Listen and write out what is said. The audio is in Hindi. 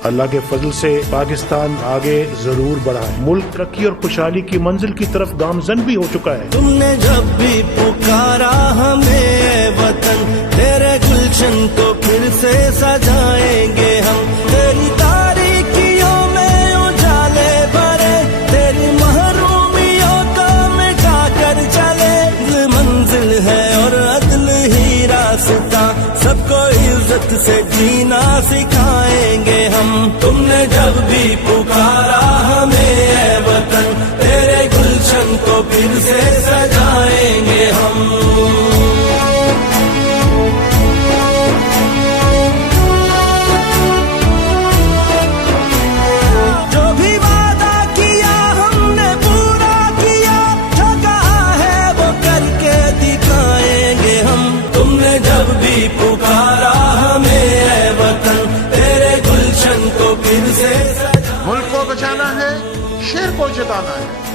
अल्लाह के फजल से पाकिस्तान आगे जरूर बढ़ा है। मुल्क तरक्की और खुशहाली की मंजिल की तरफ गामजन भी हो चुका है। तुमने जब भी पुकारा हमें वतन, तेरे गुलशन को फिर से सजाएंगे हम। तेरी तारीकियों में उजाले भरे, तेरी महरूमियों को मिटा कर चले। मंजिल है और अदल ही रास्ता, सबको इज्जत से जीना सिखाएंगे हम। तुमने जब भी पुकारा हमें ऐ वतन, तेरे गुलशन को फिर से सजाएंगे हम। जो भी वादा किया हमने पूरा किया, जो कहा है वो करके दिखाएंगे हम। तुमने जब भी पुकारा हमें ऐ वतन, तेरे गुलशन को फिर से मुल्क को बचाना है, शेर को जिताना है।